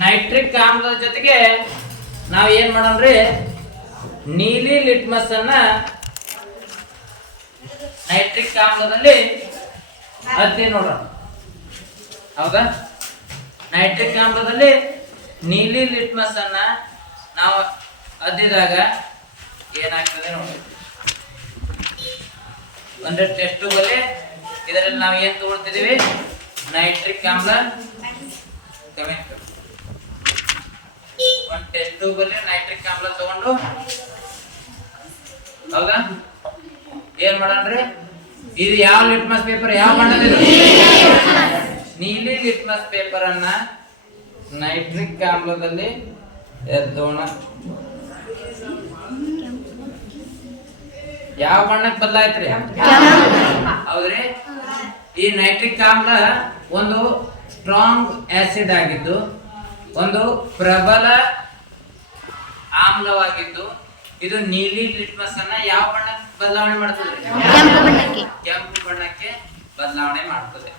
Nitric ಆಮ್ಲದ ಜೊತೆಗೆ ನಾವು ಏನ್ ಮಾಡೋಣ್ರಿ, ನೀಲಿ ಲಿಟ್ಮಸ್ ಅನ್ನ ನೈಟ್ರಿಕ್ ಆಮ್ಲದಲ್ಲಿ ಅದ್ದಿ ನೋಡೋಣ. ಹೌದಾ? ನೈಟ್ರಿಕ್ ಆಮ್ಲದಲ್ಲಿ ನೀಲಿ ಲಿಟ್ಮಸ್ ಅನ್ನ ನಾವು ಅದ್ದಿದಾಗ ಏನಾಗ್ತದೆ ನೋಡಿ. ಒಂದು ಟೆಸ್ಟ್ ಟ್ಯೂಬಲ್ಲಿ ಇದರಲ್ಲಿ ನಾವು ಏನ್ ತಗೊಳ್ತಿದೀವಿ, ನೈಟ್ರಿಕ್ ಆಮ್ಲ. ಒಂದು ಟೆಸ್ಟ್ ಟ್ಯೂಬಲ್ಲಿ ನೈಟ್ರಿಕ್ ಆಮ್ಲ ತಗೊಂಡು, ಹೌದಾ, ಏನ್ ಮಾಡೋಣ್ರಿ, ಇದು ಯಾವ ಲಿಟ್ಮಸ್ ಪೇಪರ್, ಯಾವ ಬಣ್ಣದಿದೆ, ನೀಲಿ ಲಿಟ್ಮಸ್ ಪೇಪರ್ ಅನ್ನ ನೈಟ್ರಿಕ್ ಆಮ್ಲದಲ್ಲಿ ಎದ್ದೋಣ. ಯಾವ ಬಣ್ಣಕ್ಕೆ ಬದಲಾಯ್ತ್ರಿ? ಹೌದ್ರಿ. ಈ ನೈಟ್ರಿಕ್ ಆಮ್ಲ ಒಂದು ಸ್ಟ್ರಾಂಗ್ ಆಸಿಡ್ ಆಗಿದ್ದು, ಒಂದು ಪ್ರಬಲ ಆಮ್ಲವಾಗಿದ್ದು, ಇದು ನೀಲಿ ಲಿಟ್ಮಸ್ ಅನ್ನ ಯಾವ ಬಣ್ಣಕ್ಕೆ ಬದಲಾವಣೆ ಮಾಡ್ತದೆ? ಕೆಂಪು ಬಣ್ಣಕ್ಕೆ ಬದಲಾವಣೆ ಮಾಡ್ತದೆ.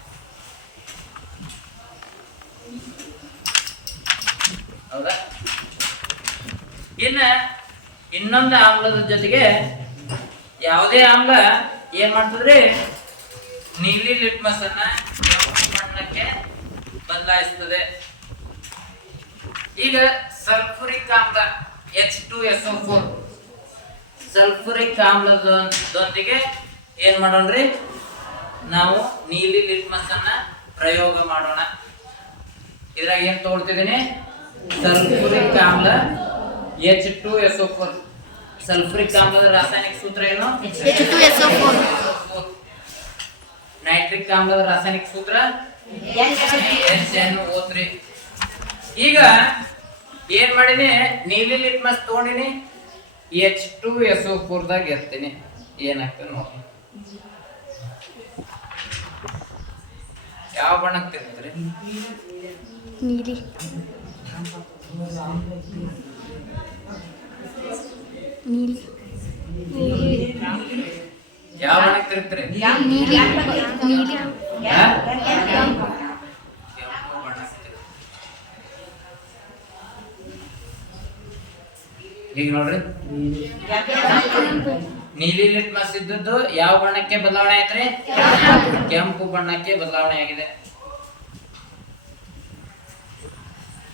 ಹೌದಾ? ಇನ್ನ ಇನ್ನೊಂದು ಆಮ್ಲದ ಜೊತೆಗೆ ಯಾವುದೇ ಆಮ್ಲ ಏನ್ ಮಾಡ್ತದ್ರಿ, ನೀಲಿ ಲಿಟ್ಮಸ್ ಅನ್ನ ಕೆಂಪು ಬಣ್ಣಕ್ಕೆ ಬದಲಾಯಿಸ್ತದೆ. ಈಗ ಸಲ್ಫ್ಯೂರಿಕ್ ಆಮ್ಲ H2SO4, ಸಲ್ಫ್ಯೂರಿಕ್ ಆಮ್ಲದೊಂದಿಗೆ ಏನ್ ಮಾಡೋಣ್ರಿ, ನಾವು ನೀಲಿ ಲಿಟ್ಮಸ್ ಅನ್ನ ಪ್ರಯೋಗ ಮಾಡೋಣ. ಇದ್ರಾಗ ಏನ್ ತಗೊಳ್ತಿದ್ದೀನಿ, ಸಲ್ಫ್ಯೂರಿಕ್ ಆಮ್ಲ H2SO4. ಸಲ್ಫ್ಯೂರಿಕ್ ಆಮ್ಲದ ರಾಸಾಯನಿಕ ಸೂತ್ರ ಏನು? H2SO4. ನೈಟ್ರಿಕ್ ಆಮ್ಲದ ರಾಸಾಯನಿಕ ಸೂತ್ರ NO3. ಈಗ ಏನ್ ಮಾಡಿನಿ, ನೀಲಿ ಲಿಟ್ಮಸ್ ತಗೊಂಡಿನಿ, H2SO4 ದಾಗ ಎರ್ತೀನಿ. ಏನಾಗ್ತದೆ ನೋಡಿ. ಯಾವ ಬಣ್ಣಕ್ಕೆ ತಿರುಗ್ತಾರೆ? ನೀಲಿ. ನೀಲಿ. ಯಾವ ಬಣ್ಣಕ್ಕೆ ತಿರುಗ್ತಾರೆ? ನೀಲಿ. ನೀಲಿ. ಈಗ ನೋಡ್ರಿ, ನೀಲಿ ಲಿಟ್ಮಸ್ ಇದ್ದದ್ದು ಯಾವ ಬಣ್ಣಕ್ಕೆ ಬದಲಾವಣೆ ಆಯ್ತ್ರಿ? ಕೆಂಪು ಬಣ್ಣಕ್ಕೆ ಬದಲಾವಣೆ ಆಗಿದೆ.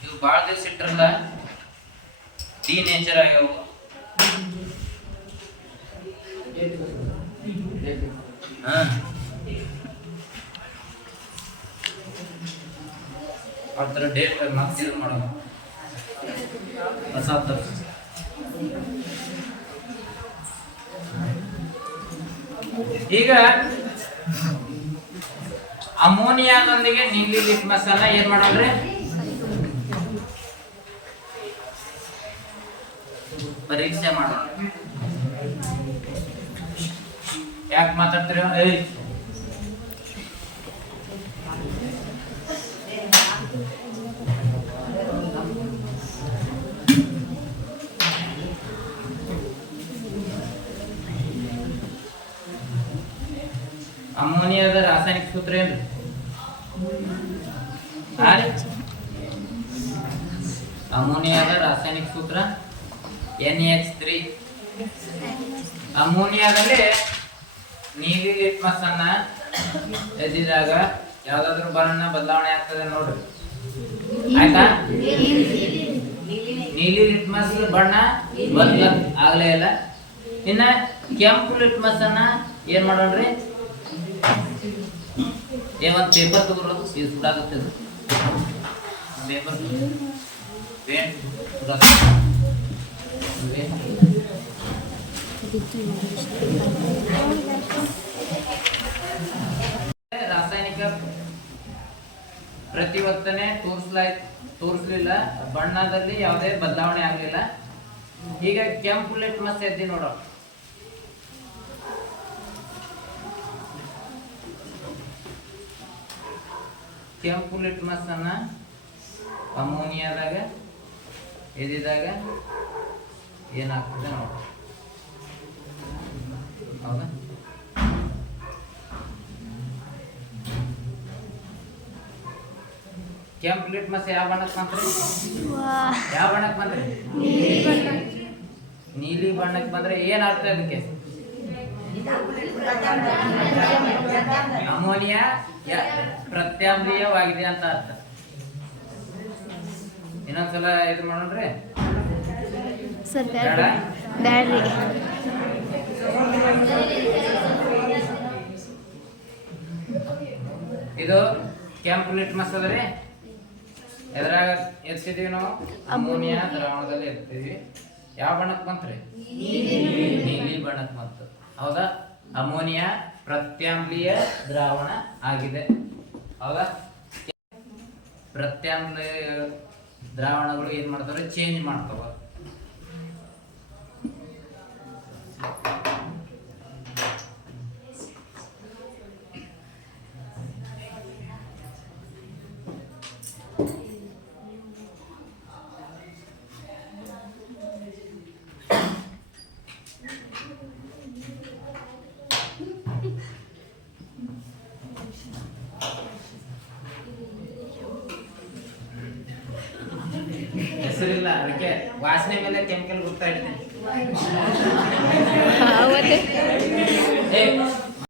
ಇವು ಬಹಳ ದಿವಸ ಇಟ್ಟರಲ್ಲ, ಡಿ ನೇಚರ್ ಆಗ್ಯಾವ. ಅದರ ಡೇಟ್ ಮತ್ತೆ ಮಾಡೋಣ. ಈಗ ಅಮೋನಿಯಾದೊಂದಿಗೆ ನೀಲಿ ಲಿಟ್ಮಸ್ ಅನ್ನ ಏನ್ ಮಾಡೋಣ್ರಿ, ಪರೀಕ್ಷೆ ಮಾಡೋಣ. ಯಾಕೆ ಮಾತಾಡ್ತೀರ? ಅಮೋನಿಯಾದ ರಾಸಾಯನಿಕ ಸೂತ್ರ ಏನು? ಅಮೋನಿಯಾದ ರಾಸಾಯನಿಕ ಸೂತ್ರ NH3. ಅಮೋನಿಯಾದಲ್ಲಿ ನೀಲಿ ಲಿಟ್ಮಸ್ ಅನ್ನ ಎದ್ದಿದಾಗ ಯಾವ್ದಾದ್ರು ಬಣ್ಣ ಬದಲಾವಣೆ ಆಗ್ತದೆ ನೋಡ್ರಿ. ಆಯ್ತಾ? ನೀಲಿ ಲಿಟ್ಮಸ್ ಬಣ್ಣ ಆಗ್ಲೇ ಇಲ್ಲ. ಇನ್ನ ಕೆಂಪು ಲಿಟ್ಮಸ್ ಅನ್ನ ಏನ್ ಮಾಡೋಣ್ರಿ, ಒಂದು ಪೇಪರ್ ತಗೋರೋದು, ಇದು ಸುಡಾಗುತ್ತೆ. ಪೇಪರ್ ರಾಸಾಯನಿಕ ಪ್ರತಿವರ್ತನೆ ತೋರಿಸಲಿಲ್ಲ, ಬಣ್ಣದಲ್ಲಿ ಯಾವುದೇ ಬದಲಾವಣೆ ಆಗಲಿಲ್ಲ. ಈಗ ಕೆಂಪು ಲಿಟ್ಮಸ್ ಎದ್ದಿ ನೋಡೋಣ. ಕೆಂಪು ಲಿಟ್ಮಸ್ ಅನ್ನ ಅಮೋನಿಯಾದಾಗ ಎದ್ದಿದಾಗ ಏನಾಗ್ತದೆ ನೋಡಿ. ಹೌದಾ? ಕೆಂಪು ಲಿಟ್ಮಸ್ ಯಾವ ಬಣ್ಣಕ್ಕೆ ಬಂತ್ರಿ? ಯಾವ ಬಣ್ಣಕ್ಕೆ ಬಂದ್ರಿ? ನೀಲಿ ಬಣ್ಣಕ್ಕೆ ಬಂದ್ರೆ ಏನ್ ಅರ್ಥ ಅದಕ್ಕೆ? ಅಮೋನಿಯಾ ಪ್ರತ್ಯಾಮ್ಲೀಯವಾಗಿದೆ ಅಂತ ಅರ್ಥ. ಇನ್ನೊಂದ್ಸಲ ಇದು ಮಾಡೋಣ್ರಿ. ಇದು ಕೆಂಪು ಲಿಟ್ಮಸ್ ಅದರಿ. ಎದ್ರಾಗ ಎತ್ತಿದೀವಿ ನಾವು? ಅಮೋನಿಯಾ ದ್ರಾವಣದಲ್ಲಿ ಎತ್ತಿದೀವಿ. ಯಾವ ಬಣ್ಣಕ್ಕೆ ಬಂತ್ರಿ? ನೀಲಿ ಬಣ್ಣಕ್ಕೆ ಬಂತು. ಹೌದಾ? ಅಮೋನಿಯಾ ಪ್ರತ್ಯಾಮ್ಲೀಯ ದ್ರಾವಣ ಆಗಿದೆ. ಹೌದಾ? ಪ್ರತ್ಯಾಮ್ಲೀಯ ದ್ರಾವಣಗಳು ಏನ್ ಮಾಡ್ತಾರೆ? ಚೇಂಜ್ ಮಾಡ್ತಾವ. ಹೆಸರಿಲ್ಲ, ಅದಕ್ಕೆ ವಾಸನೆ ಮೇಲೆ ಕೆಮಿಕಲ್ ಗೊತ್ತಾ ಇರ್ತೇನೆ.